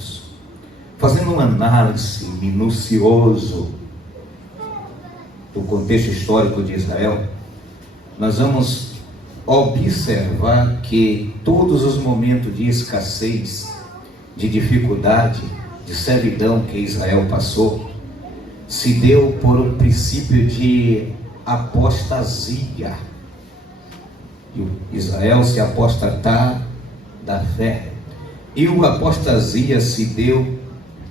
Deus, fazendo uma análise minuciosa do contexto histórico de Israel, nós vamos observar que todos os momentos de escassez, de dificuldade, de servidão que Israel passou, se deu por um princípio de apostasia. Israel se apostatar da fé. E a apostasia se deu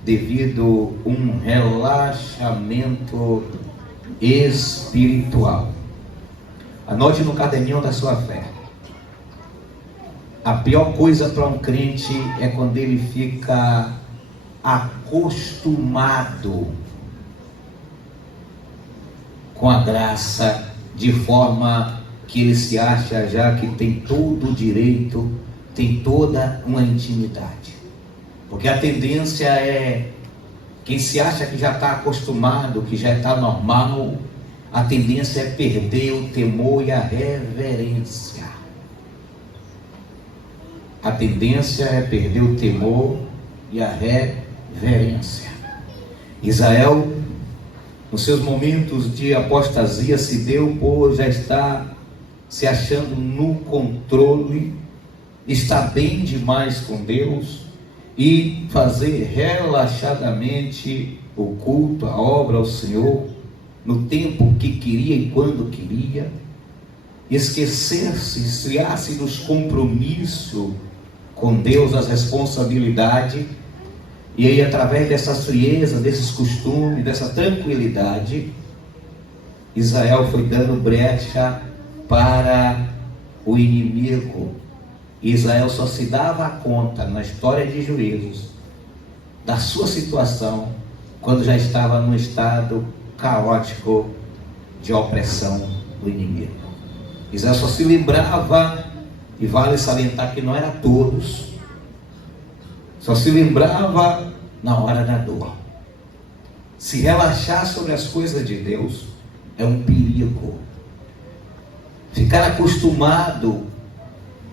devido a um relaxamento espiritual. Anote no caderninho da sua fé. A pior coisa para um crente é quando ele fica acostumado com a graça, de forma que ele se acha já que tem todo o direito, tem toda uma intimidade. Porque a tendência é, quem se acha que já está acostumado, que já está normal, a tendência é perder o temor e a reverência. A tendência é perder o temor e a reverência. Israel, nos seus momentos de apostasia, se deu por já estar se achando no controle, está bem demais com Deus e fazer relaxadamente o culto, a obra ao Senhor, no tempo que queria e quando queria, esquecer-se, esfriar-se dos compromissos com Deus, das responsabilidades, e aí através dessa frieza, desses costumes, dessa tranquilidade, Israel foi dando brecha para o inimigo. Israel só se dava conta na história de Juízes da sua situação quando já estava num estado caótico de opressão do inimigo. Israel só se lembrava, e vale salientar que não era todos, só se lembrava na hora da dor. Se relaxar sobre as coisas de Deus é um perigo. Ficar acostumado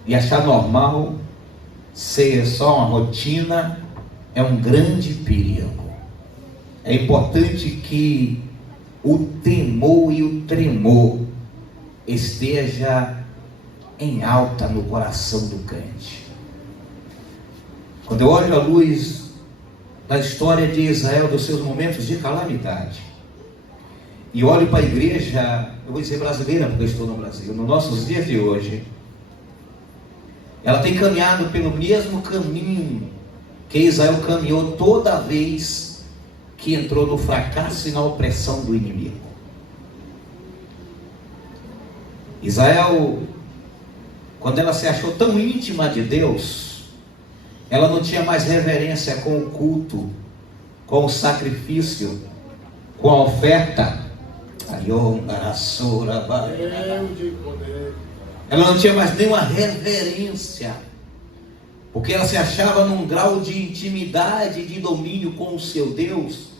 e achar normal ser só uma rotina é um grande perigo. É importante que o temor e o tremor esteja em alta no coração do crente. Quando eu olho à luz da história de Israel, dos seus momentos de calamidade, e olho para a igreja, eu vou dizer brasileira, porque eu estou no Brasil, nos nossos dias de hoje, ela tem caminhado pelo mesmo caminho que Israel caminhou toda vez que entrou no fracasso e na opressão do inimigo. Israel, quando ela se achou tão íntima de Deus, ela não tinha mais reverência com o culto, com o sacrifício, com a oferta. Ela não tinha mais nenhuma reverência, porque ela se achava num grau de intimidade e de domínio com o seu Deus,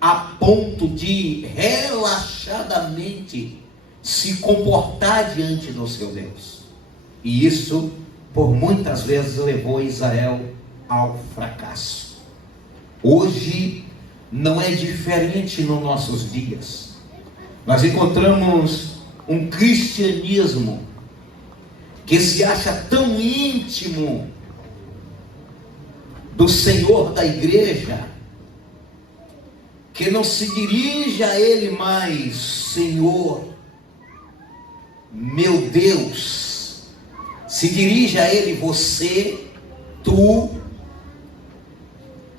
a ponto de relaxadamente se comportar diante do seu Deus. E isso, por muitas vezes, levou Israel ao fracasso. Hoje não é diferente nos nossos dias. Nós encontramos um cristianismo que se acha tão íntimo do Senhor da igreja, que não se dirige a Ele mais, Senhor, meu Deus. Se dirige a Ele, você, tu.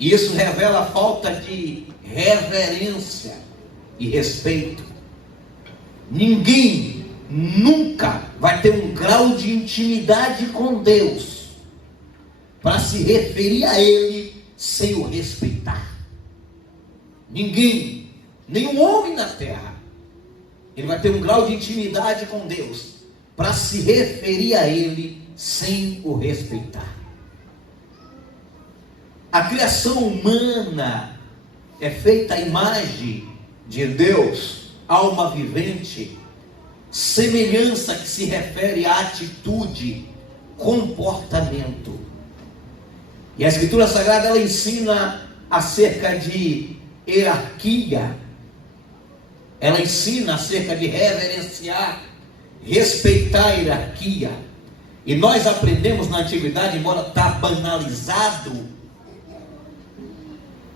E isso revela a falta de reverência e respeito. Ninguém nunca vai ter um grau de intimidade com Deus para se referir a Ele sem o respeitar. Ninguém, nenhum homem na terra, ele vai ter um grau de intimidade com Deus para se referir a Ele sem o respeitar. A criação humana é feita à imagem de Deus, alma vivente, semelhança que se refere à atitude, comportamento. E a Escritura Sagrada, ela ensina acerca de hierarquia. Ela ensina acerca de reverenciar, respeitar a hierarquia. E nós aprendemos na antiguidade, embora está banalizado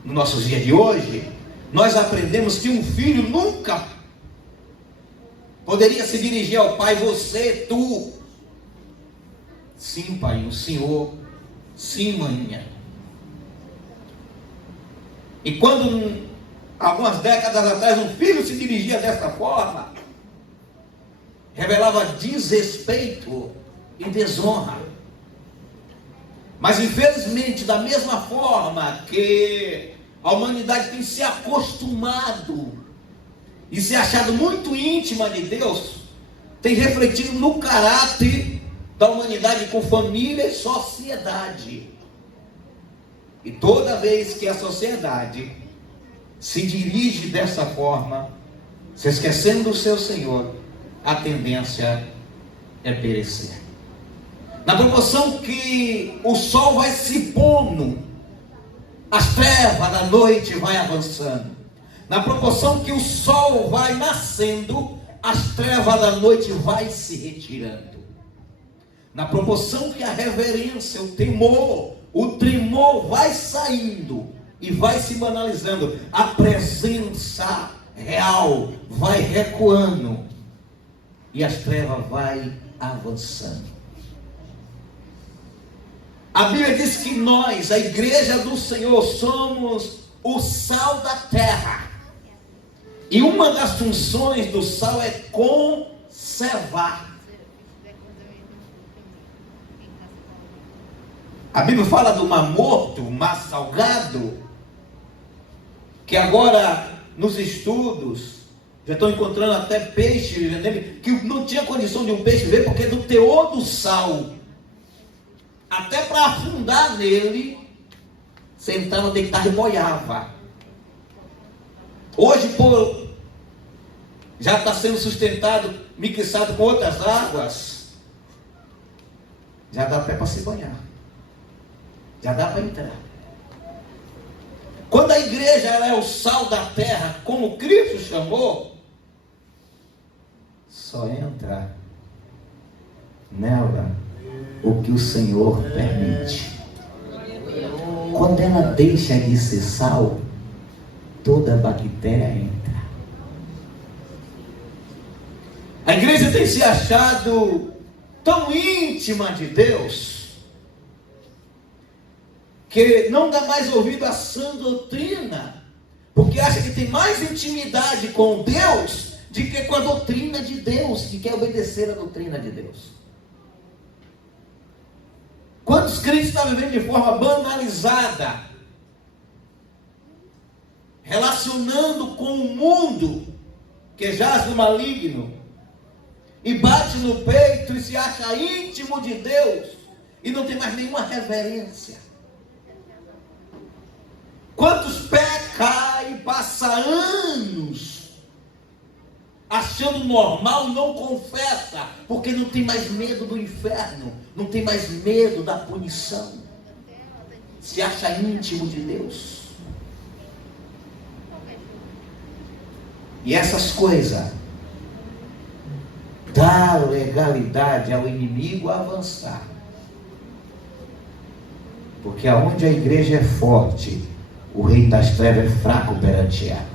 no nosso dia de hoje, nós aprendemos que um filho nunca poderia se dirigir ao pai: você, tu. Sim, pai, o senhor. Sim, mãe. E quando, algumas décadas atrás, um filho se dirigia dessa forma, revelava desrespeito e desonra. Mas infelizmente, da mesma forma que a humanidade tem se acostumado e se achado muito íntima de Deus, tem refletido no caráter da humanidade com família e sociedade. E toda vez que a sociedade se dirige dessa forma, se esquecendo do seu Senhor, a tendência é perecer. Na proporção que o sol vai se pondo, as trevas da noite vai avançando. Na proporção que o sol vai nascendo, as trevas da noite vai se retirando. Na proporção que a reverência, o temor, o tremor vai saindo e vai se banalizando, a presença real vai recuando e as trevas vai avançando. A Bíblia diz que nós, a igreja do Senhor, somos o sal da terra. E uma das funções do sal é conservar. A Bíblia fala do mar morto, mar salgado, que agora nos estudos já estão encontrando até peixe nele, que não tinha condição de um peixe ver, porque do teor do sal, até para afundar nele, sentava, deitava e boiava. Hoje, já está sendo sustentado, mixado com outras águas, já dá até para se banhar. Já dá para entrar. Quando a igreja ela é o sal da terra, como Cristo chamou, só entra nela o que o Senhor permite. Quando ela deixa de ser sal, toda bactéria entra. A igreja tem se achado tão íntima de Deus, que não dá mais ouvido à sã doutrina, porque acha que tem mais intimidade com Deus do que com a doutrina de Deus, que quer obedecer a doutrina de Deus. Quantos crentes estão vivendo de forma banalizada, relacionando com o mundo que jaz no maligno, e bate no peito e se acha íntimo de Deus, e não tem mais nenhuma reverência. Quantos pecam e passam anos achando normal e não confessa, porque não tem mais medo do inferno, não tem mais medo da punição, se acha íntimo de Deus. E essas coisas dá legalidade ao inimigo avançar, porque aonde a igreja é forte, o rei das trevas é fraco perante ela.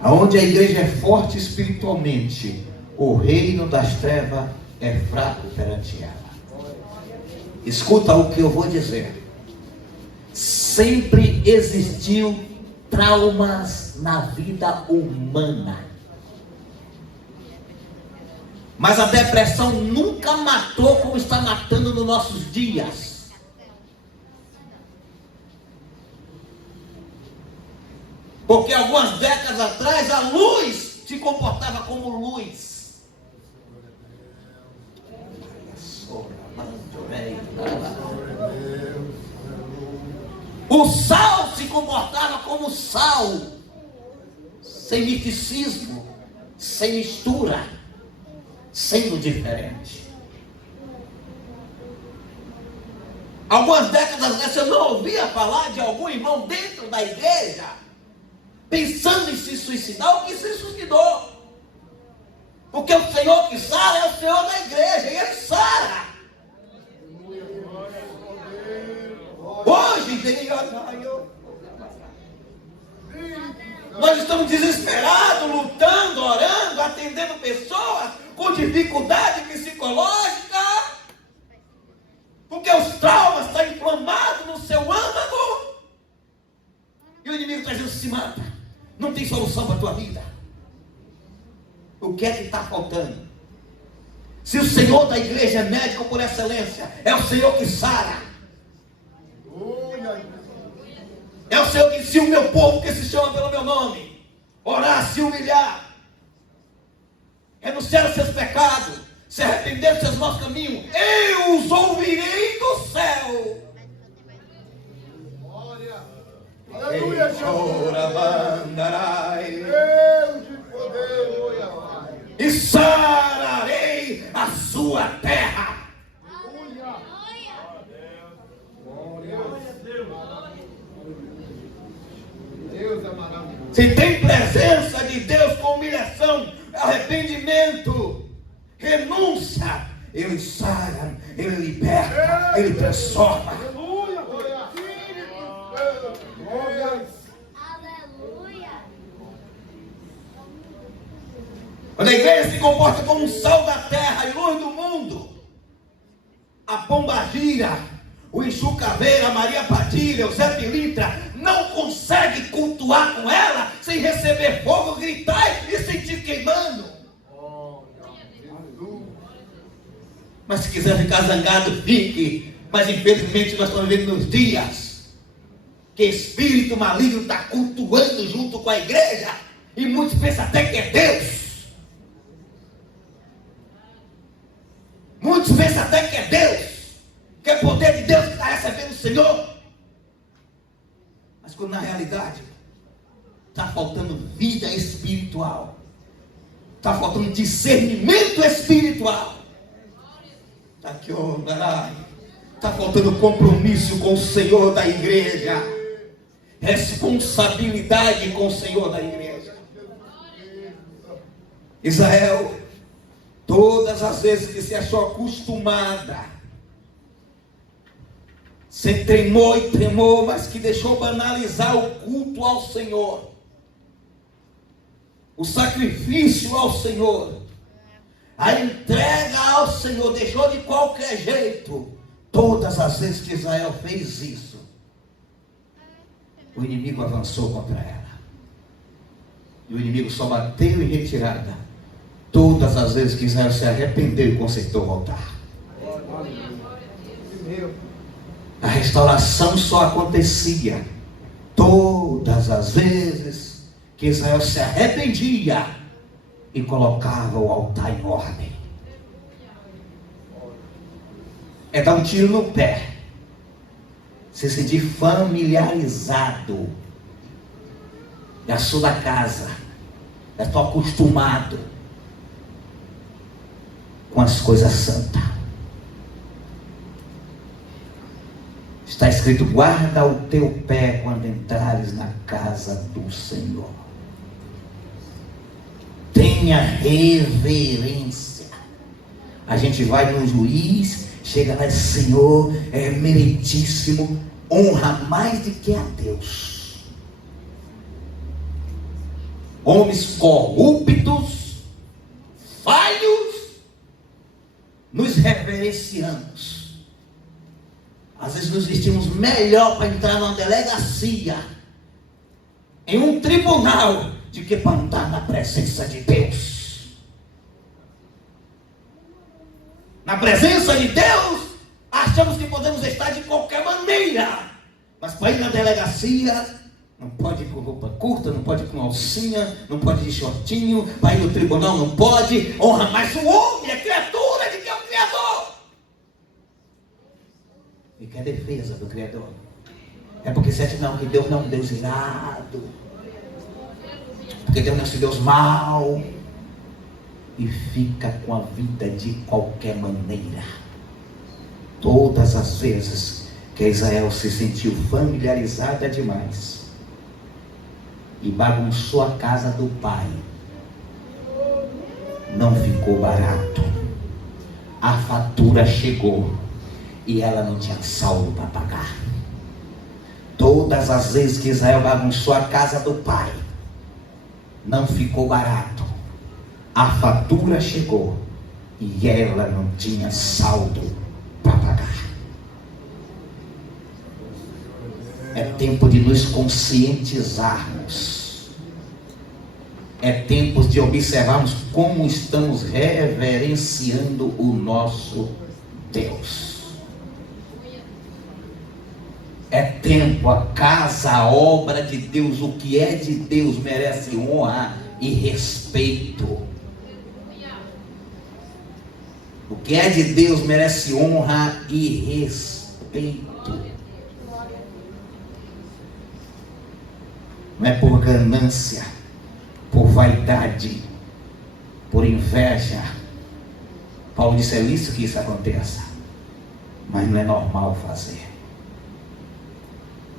Aonde a igreja é forte espiritualmente, o reino das trevas é fraco perante ela. Escuta o que eu vou dizer. Sempre existiu traumas na vida humana, mas a depressão nunca matou como está matando nos nossos dias. Porque algumas décadas atrás a luz se comportava como luz. O sal se comportava como sal, sem misticismo, sem mistura, sendo diferente. Algumas décadas dessas eu não ouvia falar de algum irmão dentro da igreja pensando em se suicidar ou que se suicidou. Porque o Senhor que sara é o Senhor da igreja, e Ele sara. Hoje, nós estamos desesperados, lutando, orando, atendendo pessoas com dificuldade psicológica, porque os traumas estão inflamados no seu âmago, e o inimigo está dizendo: se mata, não tem solução para a tua vida. O que é que está faltando? Se o Senhor da igreja é médico por excelência, é o Senhor que sara. É o Senhor que, se o meu povo que se chama pelo meu nome orar, se humilhar, renunciar aos seus pecados, se arrepender dos seus maus caminhos, eu os ouvirei do céu. Aleluia, e sararei a sua terra. Se tem presença de Deus com humilhação, arrependimento, renúncia, Ele sara, Ele liberta, Ele transforma. Quando a igreja se comporta como um sal da terra e luz do mundo, a Pombagira, o Exu Caveira, a Maria Padilha, o Zé Pilintra não consegue cultuar com ela sem receber fogo, gritar e sentir queimando. Mas se quiser ficar zangado, fique. Mas infelizmente nós estamos vivendo nos dias que espírito maligno está cultuando junto com a igreja, e muitos pensam até que é Deus. Muitos pensam até que é Deus, que é poder de Deus que está recebendo o Senhor. Mas quando na realidade está faltando vida espiritual, está faltando discernimento espiritual, está faltando compromisso com o Senhor da igreja, responsabilidade com o Senhor da igreja. Israel, todas as vezes que se achou acostumada, se tremou e tremou, mas que deixou banalizar o culto ao Senhor, o sacrifício ao Senhor, a entrega ao Senhor, deixou de qualquer jeito. Todas as vezes que Israel fez isso, o inimigo avançou contra ela, e o inimigo só bateu em retirada todas as vezes que Israel se arrependeu e consertou o altar. A restauração só acontecia todas as vezes que Israel se arrependia e colocava o altar em ordem. É dar um tiro no pé, se sentir familiarizado, já sou da casa, já estou acostumado com as coisas santas. Está escrito: guarda o teu pé quando entrares na casa do Senhor. Tenha reverência. A gente vai no juiz, chega lá e diz: Senhor, é meritíssimo, honra mais do que a Deus. Homens corruptos, falhos, nos reverenciamos. Às vezes nos vestimos melhor para entrar numa delegacia, em um tribunal, do que para andar na presença de Deus. Na presença de Deus, achamos que podemos estar de qualquer maneira, mas para ir na delegacia, não pode ir com roupa curta, não pode ir com alcinha, não pode ir de shortinho, para ir no tribunal não pode, honra mais o homem, a criatura, de que é o Criador. E que é a defesa do Criador. É porque você acha não, que Deus não é um Deus irado, porque Deus não é um Deus mau, e fica com a vida de qualquer maneira. Todas as vezes que Israel se sentiu familiarizada demais e bagunçou a casa do pai. Não ficou barato. A fatura chegou e ela não tinha saldo para pagar. Todas as vezes que Israel bagunçou a casa do pai, não ficou barato. A fatura chegou e ela não tinha saldo para pagar. É tempo de nos conscientizarmos. É tempo de observarmos como estamos reverenciando o nosso Deus. É tempo, a casa, a obra de Deus, o que é de Deus merece honra e respeito. O que é de Deus merece honra e respeito. Não é por ganância, por vaidade, por inveja. Paulo disse: é isso que isso aconteça, mas não é normal fazer.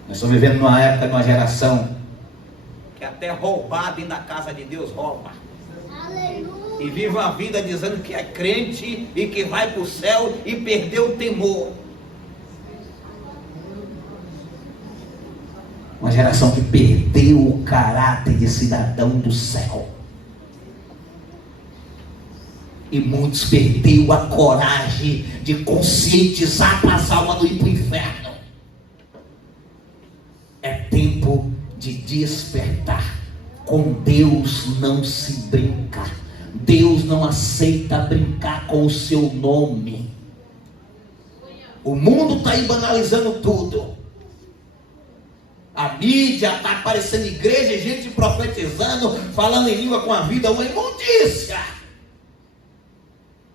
Nós estamos vivendo numa época, numa geração que até roubar dentro da casa de Deus rouba. Aleluia. E vive a vida dizendo que é crente e que vai para o céu e perdeu o temor. Uma geração que perdeu o caráter de cidadão do céu. E muitos perderam a coragem de conscientizar para as almas não ir para o inferno. É tempo de despertar. Com Deus não se brinca. Deus não aceita brincar com o seu nome. O mundo está aí banalizando tudo. A mídia está aparecendo igreja, gente profetizando, falando em língua com a vida, uma imundícia.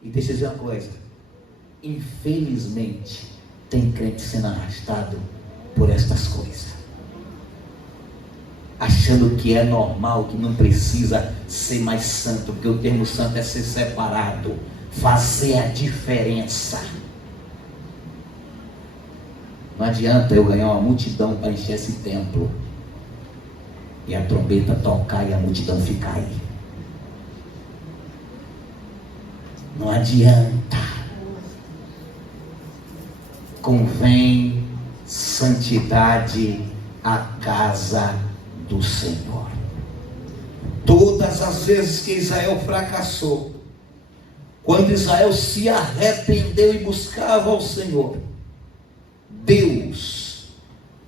E deixa eu dizer uma coisa: infelizmente tem crente sendo arrastado por estas coisas, achando que é normal, que não precisa ser mais santo, porque o termo santo é ser separado, fazer a diferença. Não adianta eu ganhar uma multidão para encher esse templo e a trombeta tocar e a multidão ficar aí. Não adianta. Convém santidade à casa do Senhor. Todas as vezes que Israel fracassou, quando Israel se arrependeu e buscava ao Senhor, Deus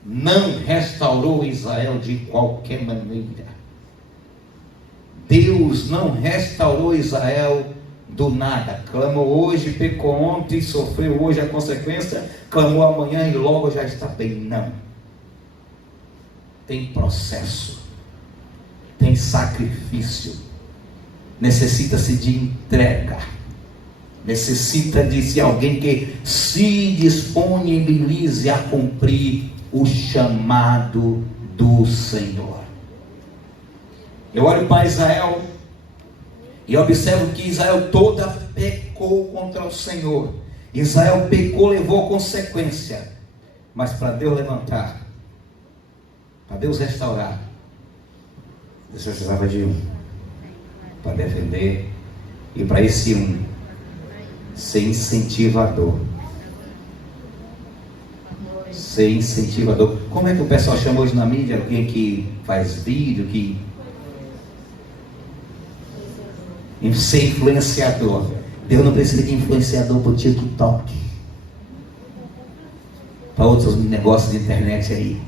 não restaurou Israel de qualquer maneira. Deus não restaurou Israel do nada. Clamou hoje, pecou ontem, sofreu hoje a consequência, clamou amanhã e logo já está bem. Não. Tem processo, tem sacrifício, necessita-se de entrega, necessita de ser alguém que se disponibilize a cumprir o chamado do Senhor. Eu olho para Israel e observo que Israel toda pecou contra o Senhor. Israel pecou, levou consequência, mas para Deus levantar, para Deus restaurar, Deus precisava de um para defender, e para esse um ser incentivador. Ser incentivador. Como é que o pessoal chama hoje na mídia? Alguém que faz vídeo, que ser influenciador. Deus não precisa de influenciador para o TikTok, para outros negócios de internet aí.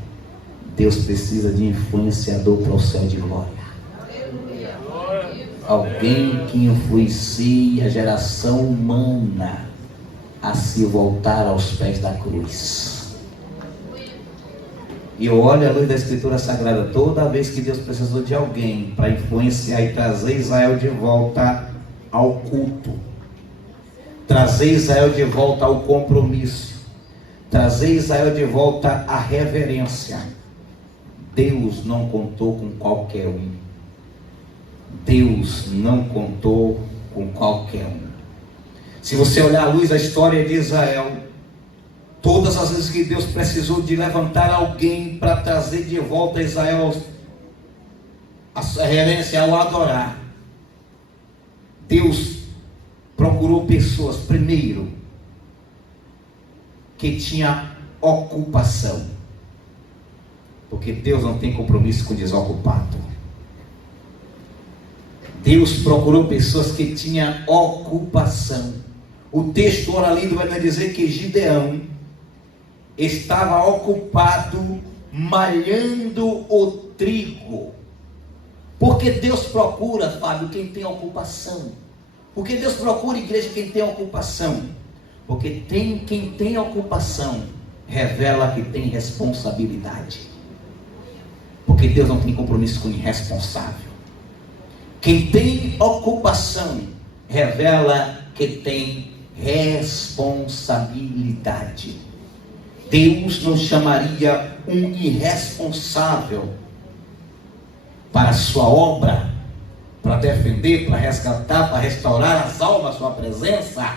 Deus precisa de influenciador para o céu de glória. Alguém que influencie a geração humana a se voltar aos pés da cruz. E eu olho a luz da Escritura Sagrada, toda vez que Deus precisou de alguém para influenciar e trazer Israel de volta ao culto, trazer Israel de volta ao compromisso, trazer Israel de volta à reverência, Deus não contou com qualquer um. Deus não contou com qualquer um. Se você olhar à luz da história de Israel, Todas as vezes que Deus precisou de levantar alguém para trazer de volta a Israel a reverência, ao adorar, Deus procurou pessoas, primeiro, que tinha ocupação, porque Deus não tem compromisso com desocupado. Deus procurou pessoas que tinham ocupação. O texto ora lido vai nos dizer que Gideão estava ocupado malhando o trigo. Porque Deus procura, Fábio, quem tem ocupação. Porque Deus procura, igreja, quem tem ocupação. Porque quem tem ocupação revela que tem responsabilidade. Porque Deus não tem compromisso com o irresponsável. Quem tem ocupação revela que tem responsabilidade. Deus não chamaria um irresponsável para a sua obra, para defender, para resgatar, para restaurar as almas à sua presença,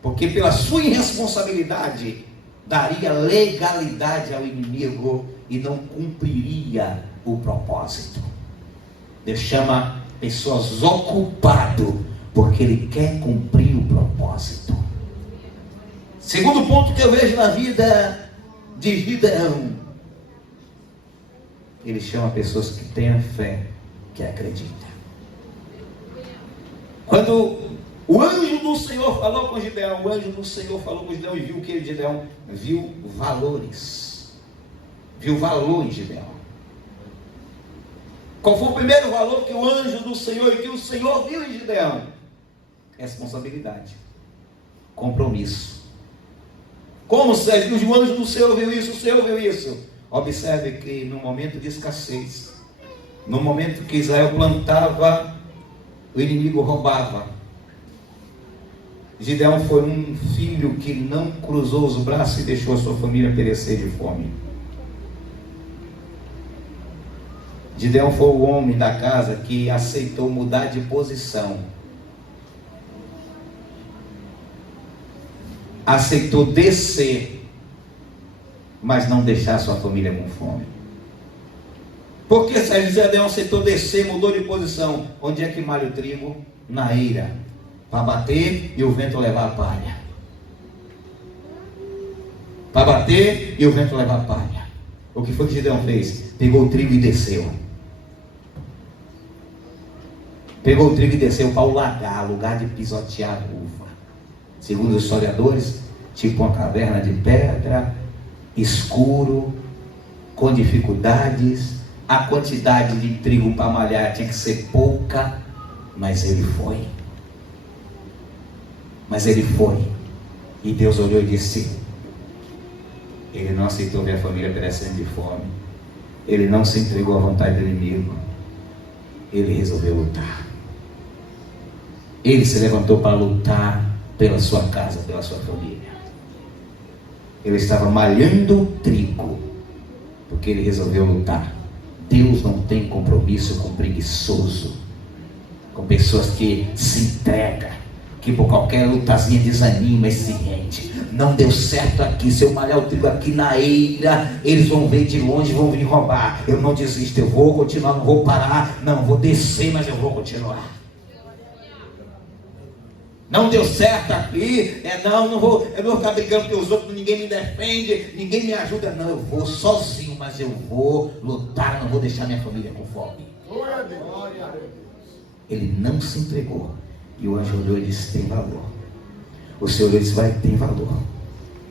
porque pela sua irresponsabilidade daria legalidade ao inimigo e não cumpriria o propósito. Deus chama pessoas ocupadas porque Ele quer cumprir o propósito. Segundo ponto que eu vejo na vida de Gideão, Ele chama pessoas que tenham fé, que acreditam. Quando o anjo do Senhor falou com Gideão, o anjo do Senhor falou com Gideão e viu que Gideão viu valores, viu valor em Gideão. Qual foi o primeiro valor que o anjo do Senhor e que o Senhor viu em Gideão? Responsabilidade, compromisso. Como Sérgio, o anjo do Senhor viu isso, o Senhor viu isso? Observe que no momento de escassez, no momento que Israel plantava, o inimigo roubava. Gideão foi um filho que não cruzou os braços e deixou a sua família perecer de fome. Gideão foi o homem da casa que aceitou mudar de posição. Aceitou descer, mas não deixar sua família com fome. Por que Gideão aceitou descer, mudou de posição? Onde é que malha o trigo? Na eira, para bater e o vento levar a palha. Para bater e o vento levar a palha. O que foi que Gideão fez? Pegou o trigo e desceu. Pegou o trigo e desceu para o lagar, lugar de pisotear a uva. Segundo os historiadores, tipo uma caverna de pedra, escuro, com dificuldades. A quantidade de trigo para malhar tinha que ser pouca, mas ele foi. Mas ele foi. E Deus olhou e disse: ele não aceitou ver a família perecendo de fome. Ele não se entregou à vontade do inimigo. Ele resolveu lutar. Ele se levantou para lutar pela sua casa, pela sua família. Ele estava malhando trigo, porque ele resolveu lutar. Deus não tem compromisso com preguiçoso, com pessoas que se entregam, que por qualquer lutazinha desanima e se rende. Não deu certo aqui, se eu malhar o trigo aqui na eira, eles vão ver de longe, vão vir roubar. Eu não desisto, eu vou continuar, não vou parar, não vou descer, mas eu vou continuar. Não deu certo aqui, não vou, eu não vou ficar brigando com os outros, ninguém me defende, ninguém me ajuda, não, eu vou sozinho, mas eu vou lutar, não vou deixar minha família com fome. Ele não se entregou, e o anjo olhou e disse: tem valor. O Senhor olhou e disse: tem valor,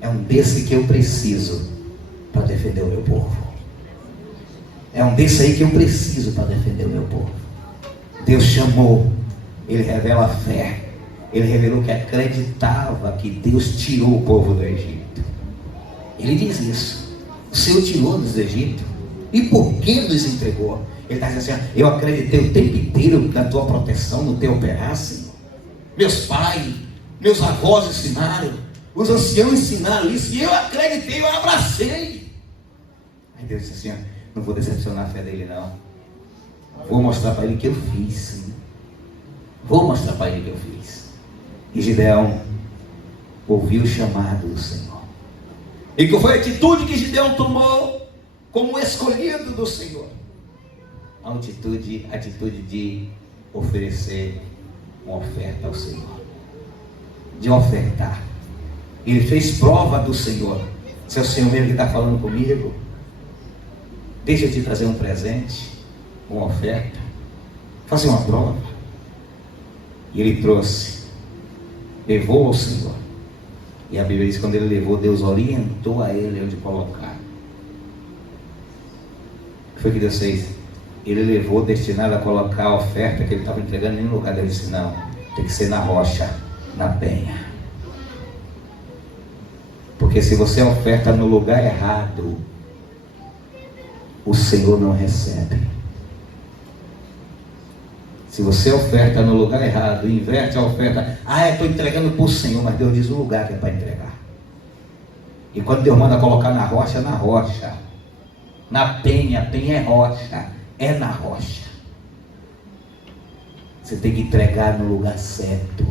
é um desse que eu preciso para defender o meu povo, é um desse aí que eu preciso para defender o meu povo. Deus chamou, Ele revela a fé. Ele revelou que acreditava que Deus tirou o povo do Egito. Ele diz isso: o Senhor tirou-nos do Egito, e por que nos entregou? Ele está dizendo assim: eu acreditei o tempo inteiro na tua proteção, no teu operar, Senhor. Meus pais, meus avós ensinaram, os anciãos ensinaram isso, e eu acreditei, eu abracei. Aí Deus disse assim: não vou decepcionar a fé dele, não. Vou mostrar para ele que eu fiz, sim. Vou mostrar para ele que eu fiz. E Gideão ouviu o chamado do Senhor. E que foi a atitude que Gideão tomou como escolhido do Senhor. A atitude de oferecer uma oferta ao Senhor. De ofertar. Ele fez prova do Senhor. Se é o Senhor mesmo que está falando comigo, deixa eu te trazer um presente, uma oferta, fazer uma prova. E ele trouxe, levou ao Senhor. E a Bíblia diz que quando ele levou, Deus orientou a ele onde colocar. O que foi que Deus fez? Ele levou destinado a colocar a oferta que ele estava entregando em nenhum lugar. Ele disse: não, tem que ser na rocha, na penha. Porque se você oferta no lugar errado, o Senhor não recebe. Se você oferta no lugar errado, inverte a oferta. Eu estou entregando para o Senhor, mas Deus diz o lugar que é para entregar. E quando Deus manda colocar na rocha, na rocha. Na penha, a penha é rocha, é na rocha. Você tem que entregar no lugar certo.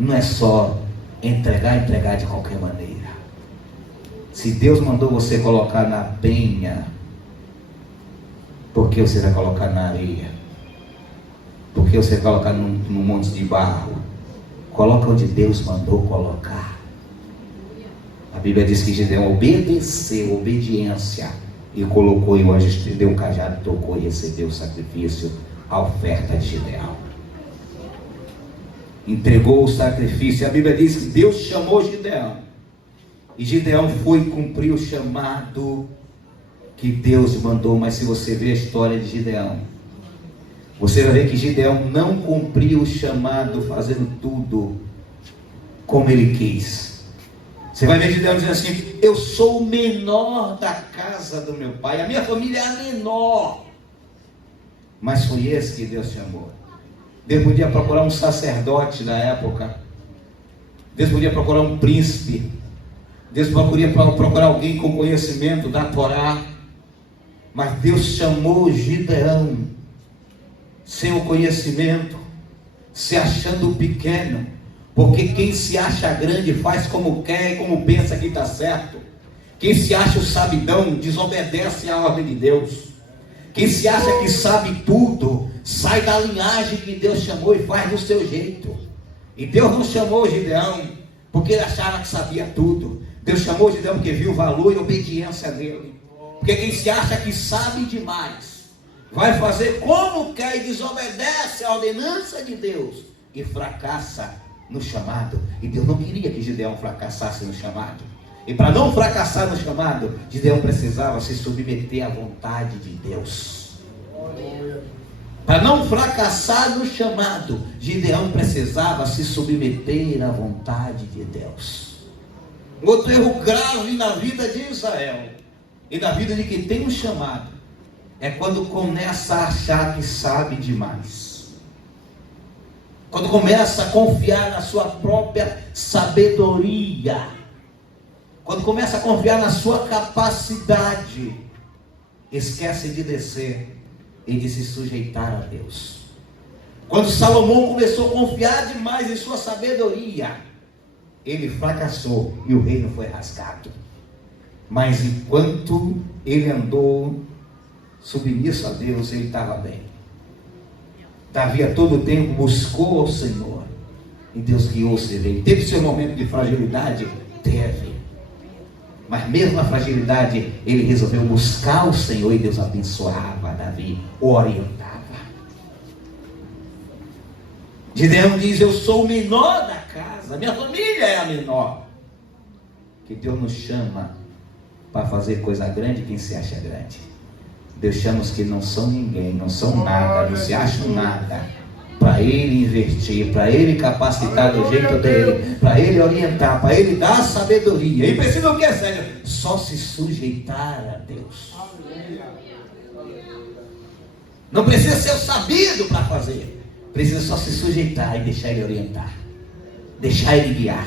Não é só entregar de qualquer maneira. Se Deus mandou você colocar na penha, por que você vai colocar na areia? Por que você vai colocar num monte de barro? Coloca onde Deus mandou colocar. A Bíblia diz que Gideão obedeceu, obediência, e colocou, e o anjo estendeu o cajado, tocou e recebeu o sacrifício, a oferta de Gideão. Entregou o sacrifício. A Bíblia diz que Deus chamou Gideão, e Gideão foi cumprir o chamado que Deus mandou. Mas se você ver a história de Gideão, você vai ver que Gideão não cumpriu o chamado fazendo tudo como ele quis. Você vai ver Gideão dizendo assim: eu sou o menor da casa do meu pai, a minha família é a menor. Mas foi esse que Deus chamou. Deus podia procurar um sacerdote na época. Deus podia procurar um príncipe. Deus podia procurar alguém com conhecimento da Torá. Mas Deus chamou Gideão sem o conhecimento, se achando pequeno. Porque quem se acha grande faz como quer e como pensa que está certo. Quem se acha o sabidão desobedece à ordem de Deus. Quem se acha que sabe tudo sai da linhagem que Deus chamou e faz do seu jeito. E Deus não chamou Gideão porque ele achava que sabia tudo. Deus chamou Gideão porque viu o valor e obediência dele. Porque quem se acha que sabe demais vai fazer como quer e desobedece à ordenança de Deus e fracassa no chamado. E Deus não queria que Gideão fracassasse no chamado. E para não fracassar no chamado, Gideão precisava se submeter à vontade de Deus. Para não fracassar no chamado, Gideão precisava se submeter à vontade de Deus. Outro erro grave na vida de Israel e na vida de quem tem um chamado é quando começa a achar que sabe demais. Quando começa a confiar na sua própria sabedoria. Quando começa a confiar na sua capacidade, esquece de descer e de se sujeitar a Deus. Quando Salomão começou a confiar demais em sua sabedoria, ele fracassou e o reino foi rasgado. Mas enquanto ele andou submisso a Deus, ele estava bem. Davi a todo tempo buscou ao Senhor e Deus guiou o seu reino. Teve seu momento de fragilidade? Teve. Mas mesmo na fragilidade, ele resolveu buscar o Senhor e Deus abençoava Davi, o orientava. Gideão diz: eu sou o menor da casa, minha família é a menor. Que Deus nos chama para fazer coisa grande quem se acha grande. Deus chama os que não são ninguém, não são nada, não se acham nada, para Ele investir, para Ele capacitar do jeito dele, para Ele orientar, para Ele dar sabedoria. E precisa o que é sério? Só se sujeitar a Deus. Não precisa ser o sabido para fazer, precisa só se sujeitar e deixar Ele orientar, deixar Ele guiar,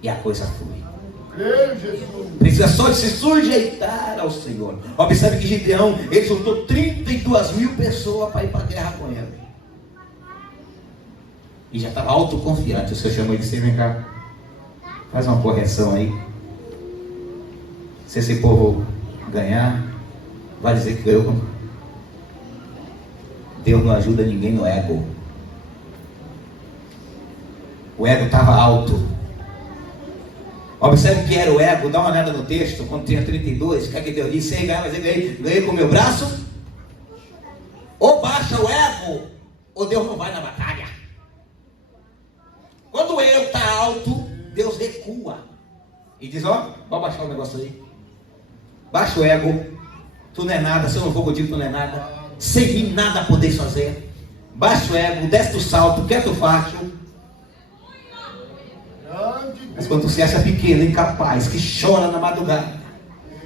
e a coisa flui. Precisa só de se sujeitar ao Senhor. Observe que Gideão, ele juntou 32 mil pessoas para ir para a guerra com ele. E já estava autoconfiante. O Senhor chamou ele e disse: vem cá, faz uma correção aí. Se esse povo ganhar, vai dizer que Deus não ajuda ninguém no ego. O ego estava alto. Observe que era o ego. Dá uma olhada no texto, quando tinha 32, o que é que Deus disse? Mas eu ganhei com o meu braço. Ou baixa o ego, ou Deus não vai na batalha. Quando o ego está alto, Deus recua e diz: ó, pode baixar o negócio aí. Baixa o ego. Tu não é nada, se eu não for contigo, tu não é nada. Sem mim nada podeis fazer. Baixa o ego, desce do salto, quieto facho. Mas quando tu se acha pequeno, incapaz, que chora na madrugada,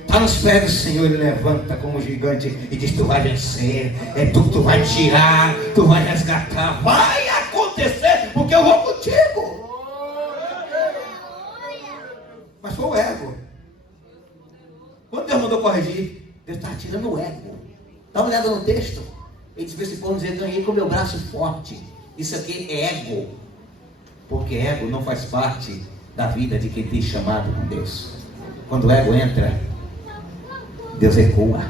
está nos pés do Senhor, Ele levanta como gigante e diz: tu vai vencer, é tu que tu vai tirar, tu vai resgatar, vai acontecer, porque eu vou contigo. Mas foi o ego. Quando Deus mandou corrigir, Deus estava tirando o ego. Dá uma olhada no texto. Ele disse: esse povo dizer, ganhei com o meu braço forte. Isso aqui é ego. Porque ego não faz parte da vida de quem tem chamado com Deus. Quando o ego entra, Deus recua.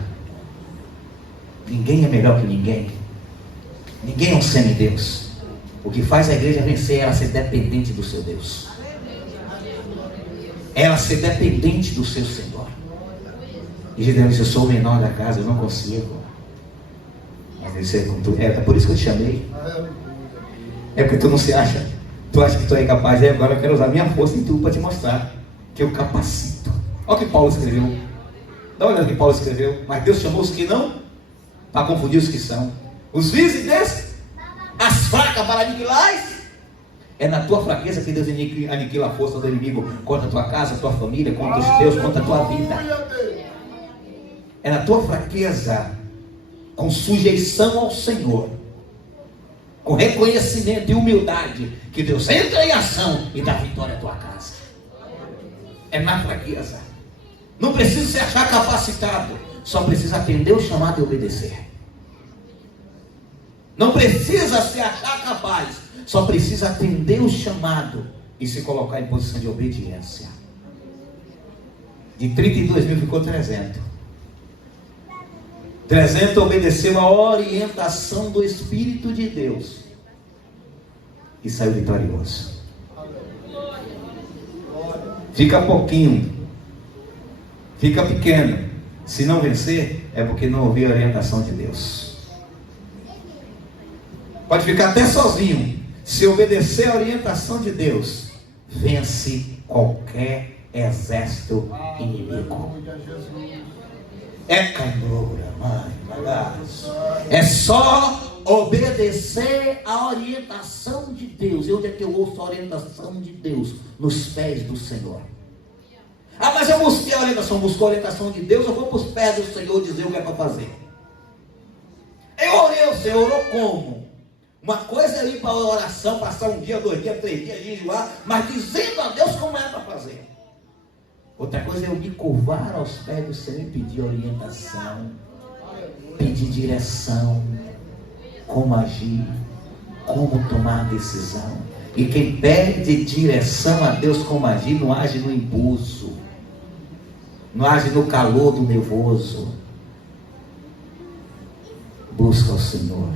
Ninguém é melhor que ninguém. Ninguém é um semideus. O que faz a igreja vencer é ela ser dependente do seu Deus. Ela ser dependente do seu Senhor. E Gideão disse: eu sou o menor da casa, eu não consigo. Mas ele disse: é por isso que eu te chamei. É porque tu não se acha. Tu acha que tu é incapaz. Agora eu quero usar minha força em tu para te mostrar que eu capacito. Olha o que Paulo escreveu. Dá uma olhada no que Paulo escreveu. Mas Deus chamou os que não, para confundir os que são. Os vis e desses, as fracas para aniquilar. É na tua fraqueza que Deus aniquila a força do inimigo contra a tua casa, a tua família, contra os teus, contra a tua vida. É na tua fraqueza, com sujeição ao Senhor, com reconhecimento e humildade, que Deus entra em ação e dá vitória à tua casa. É na fraqueza. Não precisa se achar capacitado, só precisa atender o chamado e obedecer. Não precisa se achar capaz, só precisa atender o chamado e se colocar em posição de obediência. De 32 mil ficou 300. 300 obedeceu a orientação do Espírito de Deus e saiu vitorioso. Fica pouquinho, fica pequeno. Se não vencer, é porque não ouviu a orientação de Deus. Pode ficar até sozinho. Se obedecer a orientação de Deus, vence qualquer exército inimigo. É canoura, mãe, bagaço. É só obedecer a orientação de Deus. E onde é que eu ouço a orientação de Deus? Nos pés do Senhor. Ah, mas eu busquei a orientação. Buscou a orientação de Deus, eu vou para os pés do Senhor dizer o que é para fazer. Eu orei, o Senhor orou como? Uma coisa é ir para a oração, passar um dia, 2 dias, 3 dias, jejuar, mas dizendo a Deus como é para fazer. Outra coisa é eu me curvar aos pés do Senhor e pedir orientação, pedir direção, como agir, como tomar a decisão. E quem pede direção a Deus como agir, não age no impulso, não age no calor do nervoso. Busca o Senhor,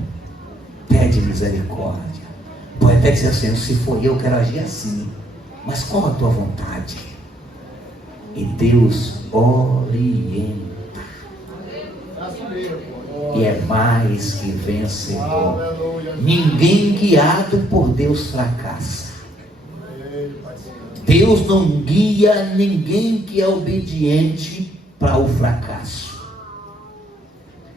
pede misericórdia. Pode até dizer assim: se for eu quero agir assim, mas qual a tua vontade? E Deus orienta. E é mais que vencedor. Ninguém guiado por Deus fracassa. Deus não guia ninguém que é obediente para o fracasso.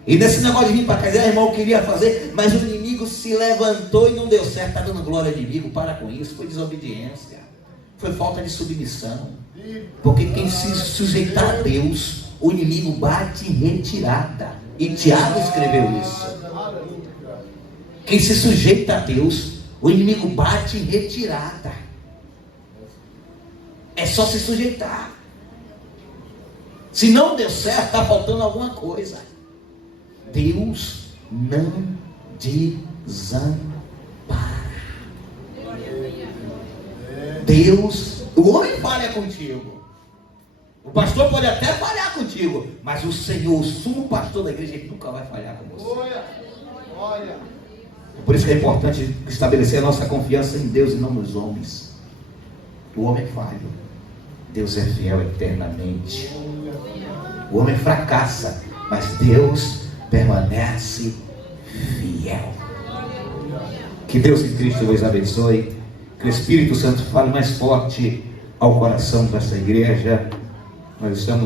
E nesse negócio de vir para cá, irmão, queria fazer, mas o inimigo se levantou e não deu certo. Está dando glória ao inimigo. Para com isso. Foi desobediência, foi falta de submissão. Porque quem se sujeitar a Deus, o inimigo bate em retirada. E Tiago escreveu isso. Quem se sujeita a Deus, o inimigo bate em retirada. É só se sujeitar. Se não deu certo, está faltando alguma coisa. Deus não desampara. Deus, o homem falha contigo. O pastor pode até falhar contigo, mas o Senhor, o sumo pastor da igreja, ele nunca vai falhar com você. Olha. Por isso que é importante estabelecer a nossa confiança em Deus e não nos homens. O homem é falho, Deus é fiel eternamente. O homem fracassa, mas Deus permanece fiel. Que Deus em Cristo vos abençoe. Que o Espírito Santo fale mais forte ao coração dessa igreja. Nós estamos